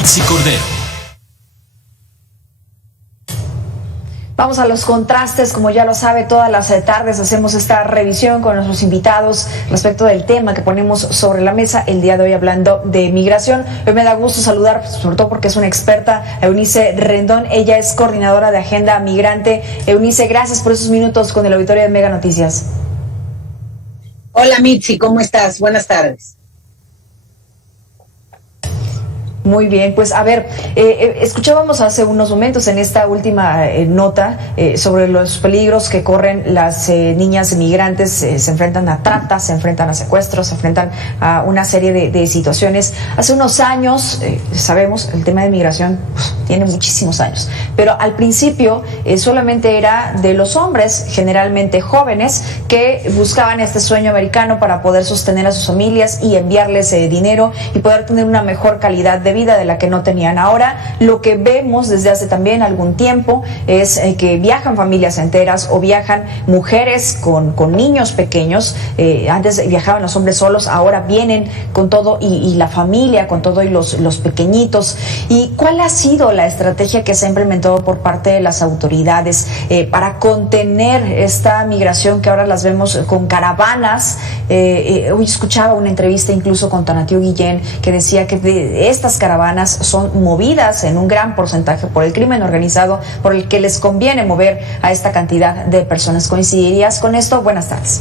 Mitzi Cordero. Vamos a los contrastes, como ya lo sabe, todas las tardes hacemos esta revisión con nuestros invitados respecto del tema que ponemos sobre la mesa el día de hoy hablando de migración. Hoy me da gusto saludar, sobre todo porque es una experta, a Eunice Rendón. Ella es coordinadora de Agenda Migrante. Eunice, gracias por esos minutos con el auditorio de Mega Noticias. Hola Mitzi, ¿cómo estás? Buenas tardes. Muy bien, pues a ver, escuchábamos hace unos momentos en esta última nota sobre los peligros que corren las niñas migrantes. Se enfrentan a trata, se enfrentan a secuestros, se enfrentan a una serie de situaciones. Hace unos años, sabemos, el tema de migración tiene muchísimos años, pero al principio solamente era de los hombres, generalmente jóvenes, que buscaban este sueño americano para poder sostener a sus familias y enviarles dinero y poder tener una mejor calidad de vida de la que no tenían. Ahora lo que vemos desde hace también algún tiempo es que viajan familias enteras o viajan mujeres con niños pequeños. Antes viajaban los hombres solos, ahora vienen con todo y la familia con todo y los pequeñitos. ¿Y cuál ha sido la estrategia que se ha implementado por parte de las autoridades para contener esta migración que ahora las vemos con caravanas? Hoy escuchaba una entrevista incluso con Tonatiuh Guillén que decía que de estas caravanas son movidas en un gran porcentaje por el crimen organizado, por el que les conviene mover a esta cantidad de personas. ¿Coincidirías con esto? Buenas tardes.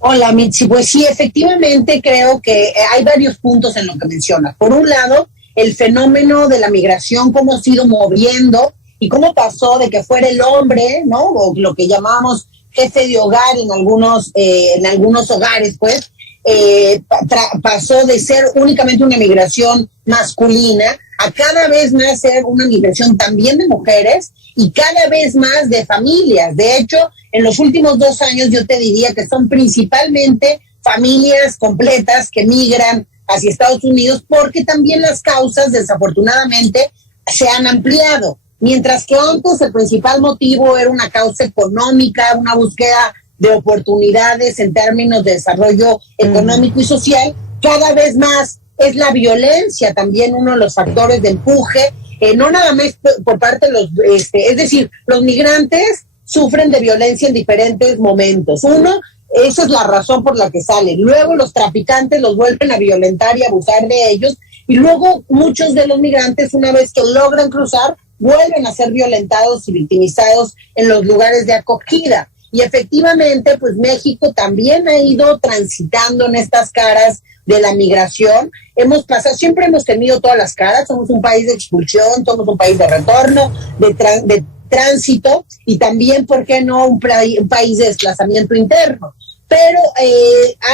Hola Mitzi, pues sí, efectivamente creo que hay varios puntos en lo que mencionas. Por un lado, el fenómeno de la migración, cómo se ha ido moviendo y cómo pasó de que fuera el hombre, ¿no? O lo que llamamos jefe de hogar en algunos hogares, pues, pasó de ser únicamente una migración masculina a cada vez más ser una migración también de mujeres y cada vez más de familias. De hecho, en los últimos 2 años yo te diría que son principalmente familias completas que migran hacia Estados Unidos porque también las causas, desafortunadamente, se han ampliado. Mientras que antes el principal motivo era una causa económica, una búsqueda de oportunidades en términos de desarrollo económico y social, cada vez más es la violencia también uno de los factores de empuje, no nada más por parte de los, es decir, los migrantes sufren de violencia en diferentes momentos. Uno, esa es la razón por la que salen. Luego los traficantes los vuelven a violentar y abusar de ellos, y luego muchos de los migrantes, una vez que logran cruzar, vuelven a ser violentados y victimizados en los lugares de acogida. Y efectivamente, pues México también ha ido transitando en estas caras de la migración. Siempre hemos tenido todas las caras, somos un país de expulsión, somos un país de retorno, de tránsito y también, ¿por qué no, un país de desplazamiento interno? Pero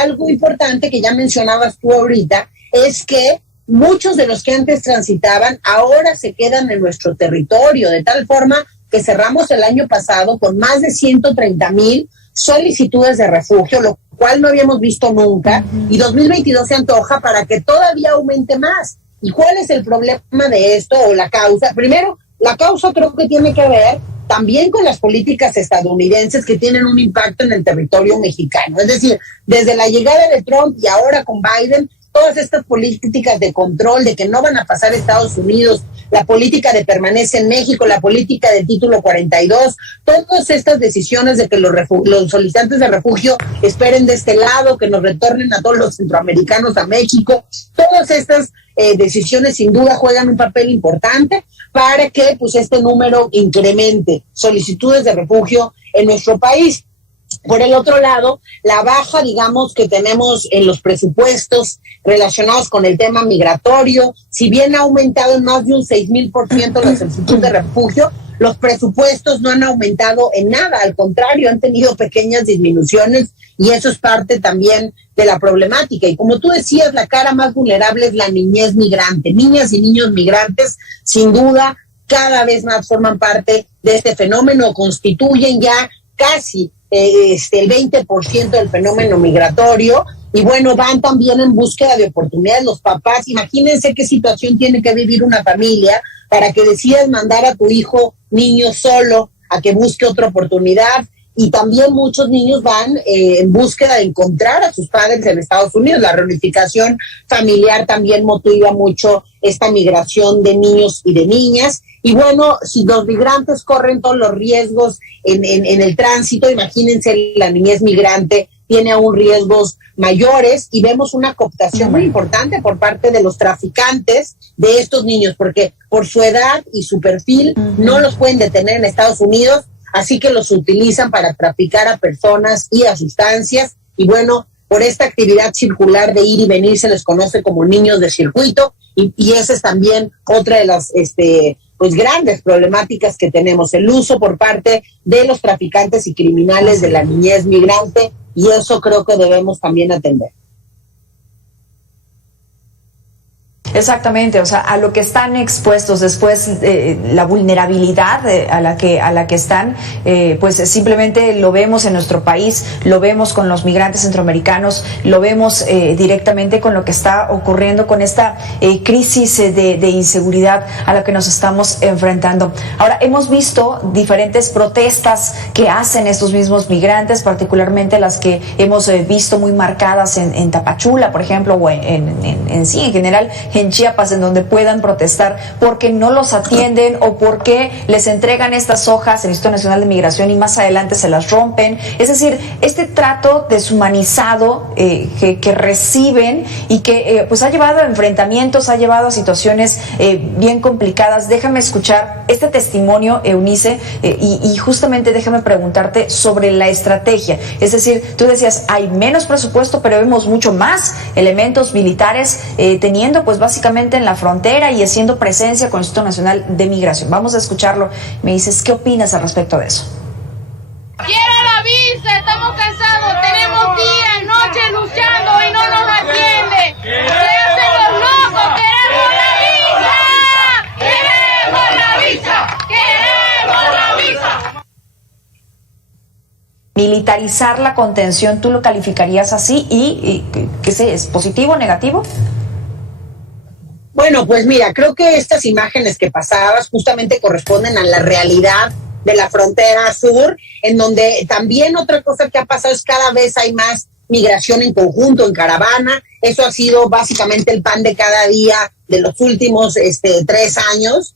algo importante que ya mencionabas tú ahorita es que muchos de los que antes transitaban ahora se quedan en nuestro territorio, de tal forma que cerramos el año pasado con más de 130,000 solicitudes de refugio, lo cual no habíamos visto nunca, y 2022 se antoja para que todavía aumente más. ¿Y cuál es el problema de esto o la causa? Primero, la causa creo que tiene que ver también con las políticas estadounidenses que tienen un impacto en el territorio mexicano. Es decir, desde la llegada de Trump y ahora con Biden, todas estas políticas de control, de que no van a pasar a Estados Unidos, la política de permanencia en México, la política del título 42, todas estas decisiones de que los solicitantes de refugio esperen de este lado, que nos retornen a todos los centroamericanos a México, todas estas decisiones sin duda juegan un papel importante para que pues este número incremente solicitudes de refugio en nuestro país. Por el otro lado, la baja, digamos, que tenemos en los presupuestos relacionados con el tema migratorio, si bien ha aumentado en más de un 6,000% la solicitud de refugio, los presupuestos no han aumentado en nada, al contrario, han tenido pequeñas disminuciones y eso es parte también de la problemática. Y como tú decías, la cara más vulnerable es la niñez migrante. Niñas y niños migrantes, sin duda, cada vez más forman parte de este fenómeno, constituyen ya casi el 20% del fenómeno migratorio, y bueno, van también en búsqueda de oportunidades. Los papás, imagínense qué situación tiene que vivir una familia para que decidas mandar a tu niño solo a que busque otra oportunidad, y también muchos niños van en búsqueda de encontrar a sus padres en Estados Unidos. La reunificación familiar también motiva mucho esta migración de niños y de niñas. Y bueno, si los migrantes corren todos los riesgos en el tránsito, imagínense la niñez migrante tiene aún riesgos mayores, y vemos una cooptación muy importante por parte de los traficantes de estos niños, porque por su edad y su perfil no los pueden detener en Estados Unidos, así que los utilizan para traficar a personas y a sustancias. Y bueno, por esta actividad circular de ir y venir se les conoce como niños de circuito, y esa es también otra de las pues grandes problemáticas que tenemos, el uso por parte de los traficantes y criminales de la niñez migrante, y eso creo que debemos también atender. Exactamente, o sea, a lo que están expuestos después, la vulnerabilidad a la que están, pues simplemente lo vemos en nuestro país, lo vemos con los migrantes centroamericanos, lo vemos directamente con lo que está ocurriendo con esta crisis de inseguridad a la que nos estamos enfrentando. Ahora, hemos visto diferentes protestas que hacen estos mismos migrantes, particularmente las que hemos visto muy marcadas en Tapachula, por ejemplo, o en sí, en general, en Chiapas, en donde puedan protestar porque no los atienden o porque les entregan estas hojas el Instituto Nacional de Migración y más adelante se las rompen. Es decir, este trato deshumanizado que reciben y que pues ha llevado a enfrentamientos, ha llevado a situaciones bien complicadas. Déjame escuchar este testimonio, Eunice, y justamente déjame preguntarte sobre la estrategia. Es decir, tú decías, hay menos presupuesto, pero vemos mucho más elementos militares teniendo pues básicamente en la frontera y haciendo presencia con el Instituto Nacional de Migración. Vamos a escucharlo. Me dices, ¿qué opinas al respecto de eso? Quiero la visa, estamos cansados, tenemos día, noche luchando y no nos atiende. Se hacen los locos, queremos la visa, queremos la visa, queremos la visa. Militarizar la contención, ¿tú lo calificarías así? ¿Y qué sé, es positivo o negativo? Bueno, pues mira, creo que estas imágenes que pasabas justamente corresponden a la realidad de la frontera sur, en donde también otra cosa que ha pasado es cada vez hay más migración en conjunto, en caravana. Eso ha sido básicamente el pan de cada día de los últimos 3 años.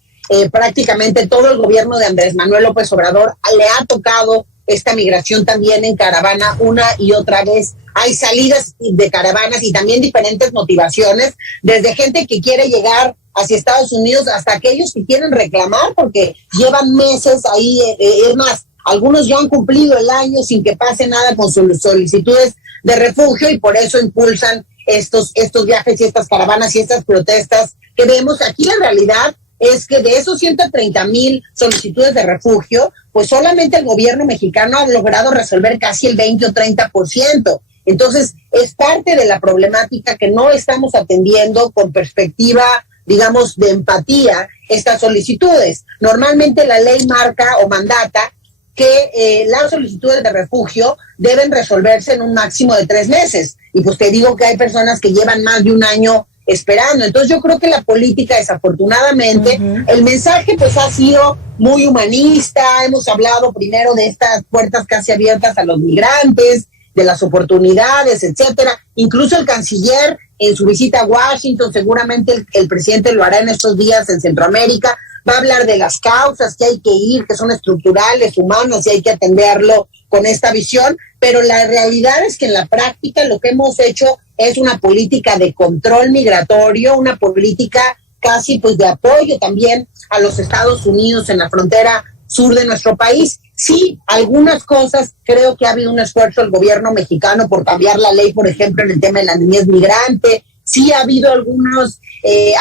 Prácticamente todo el gobierno de Andrés Manuel López Obrador le ha tocado esta migración también en caravana una y otra vez. Hay salidas de caravanas y también diferentes motivaciones, desde gente que quiere llegar hacia Estados Unidos hasta aquellos que quieren reclamar porque llevan meses ahí. Es más, algunos ya han cumplido el año sin que pase nada con sus solicitudes de refugio, y por eso impulsan estos viajes y estas caravanas y estas protestas que vemos. Aquí la realidad es que de esos 130,000 solicitudes de refugio, pues solamente el gobierno mexicano ha logrado resolver casi el 20 o 30%. Entonces, es parte de la problemática que no estamos atendiendo con perspectiva, digamos, de empatía estas solicitudes. Normalmente la ley marca o mandata que las solicitudes de refugio deben resolverse en un máximo de 3 meses. Y pues te digo que hay personas que llevan más de un año esperando. Entonces yo creo que la política, desafortunadamente, el mensaje pues ha sido muy humanista. Hemos hablado primero de estas puertas casi abiertas a los migrantes, de las oportunidades, etcétera. Incluso el canciller en su visita a Washington, seguramente el presidente lo hará en estos días en Centroamérica, va a hablar de las causas que hay que ir, que son estructurales, humanos, y hay que atenderlo con esta visión. Pero la realidad es que en la práctica lo que hemos hecho es una política de control migratorio, una política casi pues de apoyo también a los Estados Unidos en la frontera sur de nuestro país. Sí, algunas cosas, creo que ha habido un esfuerzo del gobierno mexicano por cambiar la ley, por ejemplo, en el tema de la niñez migrante. Sí ha habido algunos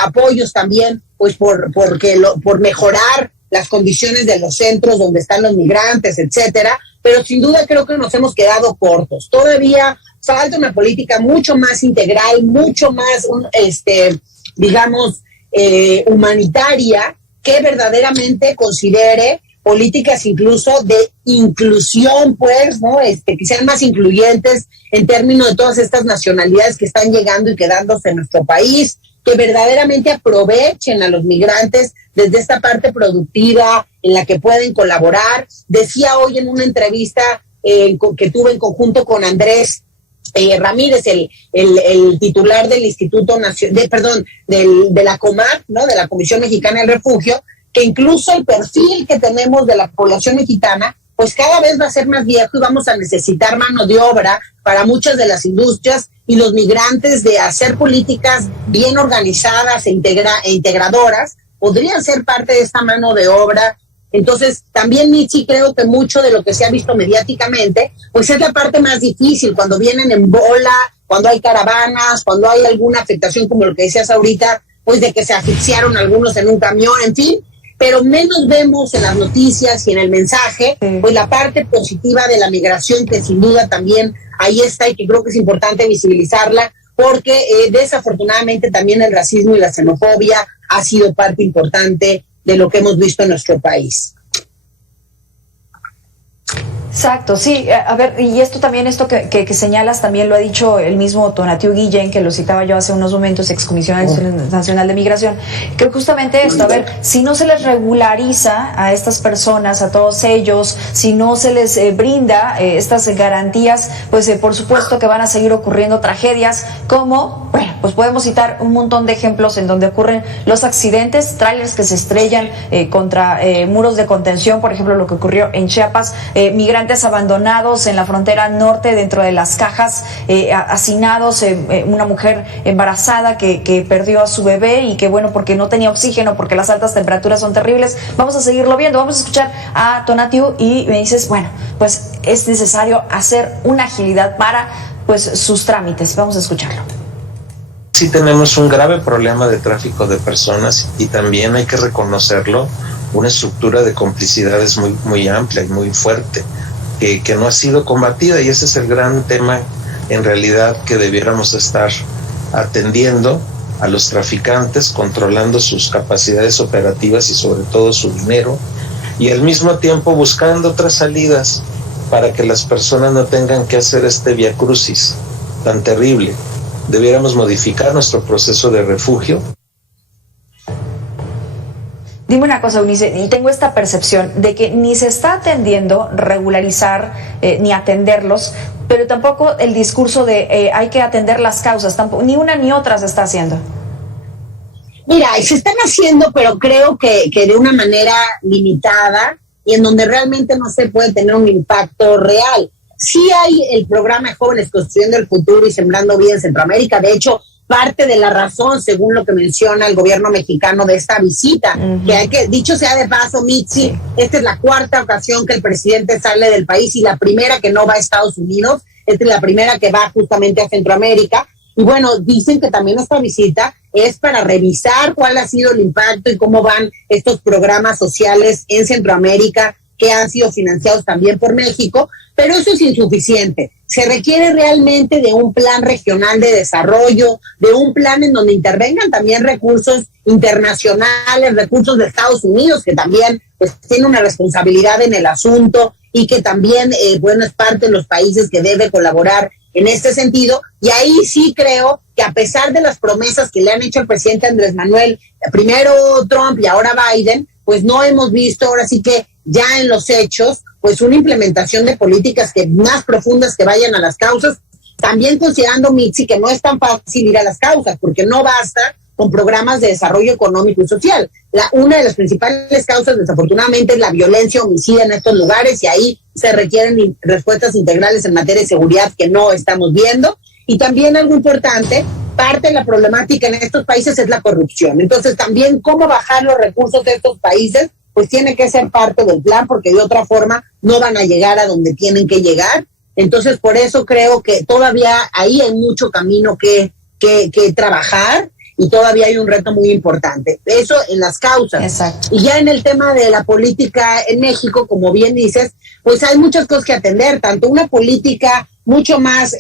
apoyos también, pues por mejorar las condiciones de los centros donde están los migrantes, etcétera. Pero sin duda creo que nos hemos quedado cortos. Todavía falta una política mucho más integral, mucho más, digamos, humanitaria, que verdaderamente considere políticas incluso de inclusión, pues, ¿no? Que sean más incluyentes en términos de todas estas nacionalidades que están llegando y quedándose en nuestro país, que verdaderamente aprovechen a los migrantes desde esta parte productiva en la que pueden colaborar. Decía hoy en una entrevista que tuve en conjunto con Andrés Ramírez, el titular del Instituto Nacional, de la COMAR, ¿no? De la Comisión Mexicana del Refugio, que incluso el perfil que tenemos de la población mexicana, pues cada vez va a ser más viejo y vamos a necesitar mano de obra para muchas de las industrias y los migrantes de hacer políticas bien organizadas e integradoras, podrían ser parte de esta mano de obra. Entonces, también, Mitzi, creo que mucho de lo que se ha visto mediáticamente, pues es la parte más difícil, cuando vienen en bola, cuando hay caravanas, cuando hay alguna afectación, como lo que decías ahorita, pues de que se asfixiaron algunos en un camión, en fin, pero menos vemos en las noticias y en el mensaje, pues la parte positiva de la migración, que sin duda también ahí está y que creo que es importante visibilizarla, porque desafortunadamente también el racismo y la xenofobia ha sido parte importante de lo que hemos visto en nuestro país. Exacto, sí. A ver, y esto que señalas, también lo ha dicho el mismo Tonatiuh Guillén, que lo citaba yo hace unos momentos, excomisionado nacional de migración, que justamente esto, a ver, si no se les regulariza a estas personas, a todos ellos, si no se les brinda estas garantías, pues por supuesto que van a seguir ocurriendo tragedias como, bueno, pues podemos citar un montón de ejemplos en donde ocurren los accidentes, trailers que se estrellan contra muros de contención, por ejemplo, lo que ocurrió en Chiapas, migrantes abandonados en la frontera norte dentro de las cajas, hacinados, una mujer embarazada que perdió a su bebé y que, bueno, porque no tenía oxígeno, porque las altas temperaturas son terribles. Vamos a seguirlo viendo, vamos a escuchar a Tonatiuh y me dices, bueno, pues es necesario hacer una agilidad para pues sus trámites. Vamos a escucharlo. Sí tenemos un grave problema de tráfico de personas y también hay que reconocerlo, una estructura de complicidades muy, muy amplia y muy fuerte, que no ha sido combatida, y ese es el gran tema en realidad que debiéramos estar atendiendo a los traficantes, controlando sus capacidades operativas y sobre todo su dinero, y al mismo tiempo buscando otras salidas para que las personas no tengan que hacer este viacrucis tan terrible. Debiéramos modificar nuestro proceso de refugio. Dime una cosa, Eunice, y tengo esta percepción de que ni se está atendiendo regularizar ni atenderlos, pero tampoco el discurso de hay que atender las causas, tampoco, ni una ni otra se está haciendo. Mira, se están haciendo, pero creo que de una manera limitada y en donde realmente no se puede tener un impacto real. Sí hay el programa de Jóvenes Construyendo el Futuro y Sembrando Vida en Centroamérica. De hecho, parte de la razón, según lo que menciona el gobierno mexicano, de esta visita, que hay que, dicho sea de paso, Mitzi, esta es la cuarta ocasión que el presidente sale del país y la primera que no va a Estados Unidos, esta es la primera que va justamente a Centroamérica. Y bueno, dicen que también esta visita es para revisar cuál ha sido el impacto y cómo van estos programas sociales en Centroamérica que han sido financiados también por México, pero eso es insuficiente. Se requiere realmente de un plan regional de desarrollo, de un plan en donde intervengan también recursos internacionales, recursos de Estados Unidos, que también pues tiene una responsabilidad en el asunto y que también, bueno, es parte de los países que debe colaborar en este sentido. Y ahí sí creo que a pesar de las promesas que le han hecho al presidente Andrés Manuel, primero Trump y ahora Biden, pues no hemos visto ahora sí que ya en los hechos, pues una implementación de políticas que más profundas que vayan a las causas, también considerando, Mitzi, que no es tan fácil ir a las causas, porque no basta con programas de desarrollo económico y social. Una de las principales causas, desafortunadamente, es la violencia homicida en estos lugares, y ahí se requieren respuestas integrales en materia de seguridad que no estamos viendo. Y también algo importante, parte de la problemática en estos países es la corrupción. Entonces, también cómo bajar los recursos de estos países, pues tiene que ser parte del plan, porque de otra forma no van a llegar a donde tienen que llegar. Entonces, por eso creo que todavía ahí hay mucho camino que trabajar, y todavía hay un reto muy importante. Eso en las causas. Exacto. Y ya en el tema de la política en México, como bien dices, pues hay muchas cosas que atender, tanto una política mucho más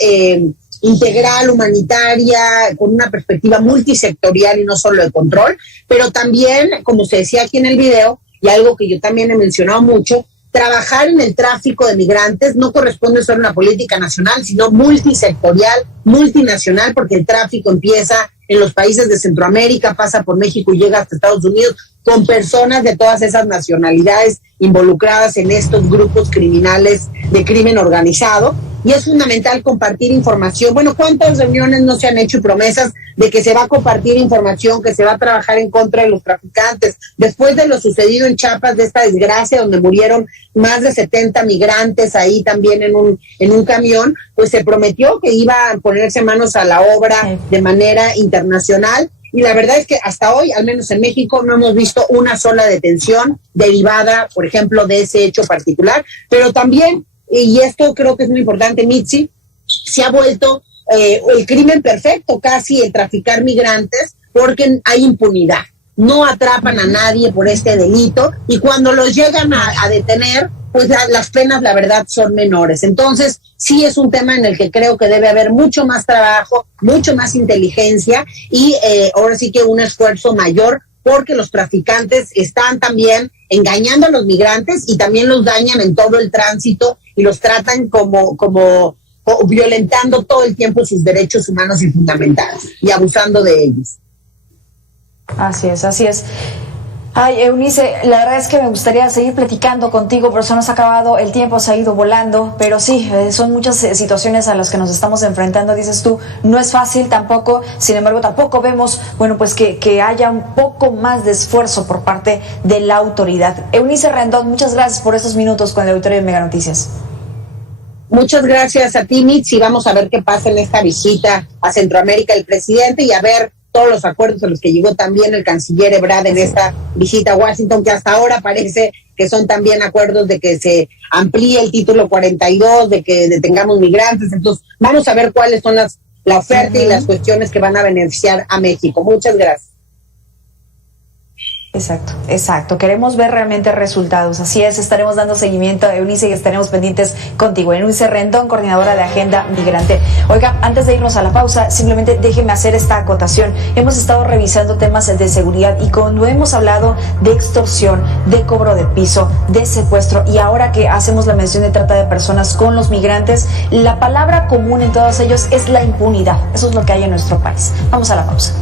integral, humanitaria, con una perspectiva multisectorial y no solo de control, pero también, como se decía aquí en el video, y algo que yo también he mencionado mucho, trabajar en el tráfico de migrantes no corresponde solo a una política nacional, sino multisectorial, multinacional, porque el tráfico empieza en los países de Centroamérica, pasa por México y llega hasta Estados Unidos, con personas de todas esas nacionalidades involucradas en estos grupos criminales de crimen organizado. Y es fundamental compartir información. Bueno, ¿cuántas reuniones no se han hecho y promesas de que se va a compartir información, que se va a trabajar en contra de los traficantes? Después de lo sucedido en Chiapas, de esta desgracia donde murieron más de 70 migrantes ahí también en un camión, pues se prometió que iba a ponerse manos a la obra de manera internacional. Y la verdad es que hasta hoy, al menos en México, no hemos visto una sola detención derivada, por ejemplo, de ese hecho particular. Pero también, y esto creo que es muy importante, Mitzi, se ha vuelto el crimen perfecto, casi el traficar migrantes, porque hay impunidad. No atrapan a nadie por este delito y cuando los llegan a detener, pues las penas, la verdad, son menores. Entonces, sí es un tema en el que creo que debe haber mucho más trabajo, mucho más inteligencia y ahora sí que un esfuerzo mayor, porque los traficantes están también engañando a los migrantes y también los dañan en todo el tránsito y los tratan como violentando todo el tiempo sus derechos humanos y fundamentales y abusando de ellos. Así es, así es. Ay, Eunice, la verdad es que me gustaría seguir platicando contigo, pero se nos ha acabado, el tiempo se ha ido volando, pero sí, son muchas situaciones a las que nos estamos enfrentando, dices tú, no es fácil tampoco, sin embargo tampoco vemos, bueno, pues que haya un poco más de esfuerzo por parte de la autoridad. Eunice Rendón, muchas gracias por estos minutos con el auditorio de Mega Noticias. Muchas gracias a ti, Mitzi, vamos a ver qué pasa en esta visita a Centroamérica el presidente y a ver todos los acuerdos a los que llegó también el canciller Ebrard en esta visita a Washington, que hasta ahora parece que son también acuerdos de que se amplíe el título 42, de que detengamos migrantes. Entonces, vamos a ver cuáles son la oferta y las cuestiones que van a beneficiar a México. Muchas gracias. Exacto. Queremos ver realmente resultados. Así es, estaremos dando seguimiento a Eunice y estaremos pendientes contigo. Eunice Rendón, coordinadora de Agenda Migrante. Oiga, antes de irnos a la pausa, simplemente déjeme hacer esta acotación. Hemos estado revisando temas de seguridad y cuando hemos hablado de extorsión, de cobro de piso, de secuestro y ahora que hacemos la mención de trata de personas con los migrantes, la palabra común en todos ellos es la impunidad. Eso es lo que hay en nuestro país. Vamos a la pausa.